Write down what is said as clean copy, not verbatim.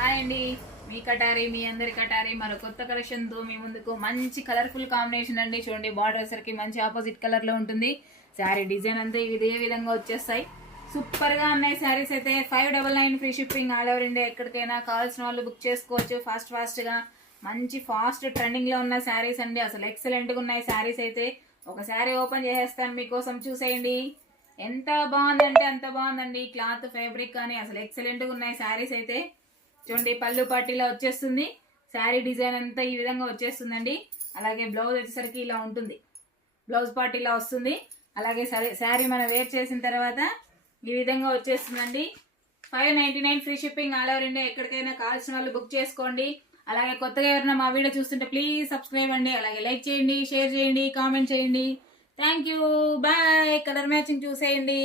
Hi అండి, మీ కటారి మీ అందరి కటారి మరో కొత్త కలెక్షన్ తో మీ ముందుకు మంచి కలర్ఫుల్ కాంబినేషన్ అండి. చూడండి, బార్డర్ సరికి మంచి ఆపోజిట్ కలర్ లో ఉంటుంది. శారీ డిజైన్ అంతా ఇదే విధంగా వచ్చేస్తాయి. సూపర్ గా ఉన్నాయి శారీస్ అయితే. 599 free shipping all over India. ఎక్కడికైనా కావాల్సిన వాళ్ళు బుక్ చేసుకోవచ్చు ఫాస్ట్ గా. మంచి ఫాస్ట్ ట్రెండింగ్ లో ఉన్న శారీస్ అండి. అసలు ఎక్సలెంట్ గా ఉన్నాయి శారీస్ అయితే. ఒక శారీ ఓపెన్ చేసేస్తాను మీకోసం, చూసేయండి. ఎంత బాగుందంటే అంత బాగుందండి. క్లాత్ ఫ్యాబ్రిక్ కానీ అసలు ఎక్సలెంట్ గా ఉన్నాయి శారీస్ అయితే. చూడండి, పళ్ళు పార్టీలా వచ్చేస్తుంది. శారీ డిజైన్ అంతా ఈ విధంగా వచ్చేస్తుందండి. అలాగే బ్లౌజ్ వచ్చేసరికి ఇలా ఉంటుంది. బ్లౌజ్ పార్టీలా వస్తుంది. అలాగే శారీ మనం వేర్ చేసిన తర్వాత ఈ విధంగా వచ్చేస్తుందండి. 599 free shipping all over India. ఎక్కడికైనా కావాల్సిన వాళ్ళు బుక్ చేసుకోండి. అలాగే కొత్తగా ఎవరైనా మా వీడియో చూస్తుంటే ప్లీజ్ సబ్స్క్రైబ్ అండి. అలాగే లైక్ చేయండి, షేర్ చేయండి, కామెంట్ చేయండి. Thank you, bye. Colour matching చూసేయండి.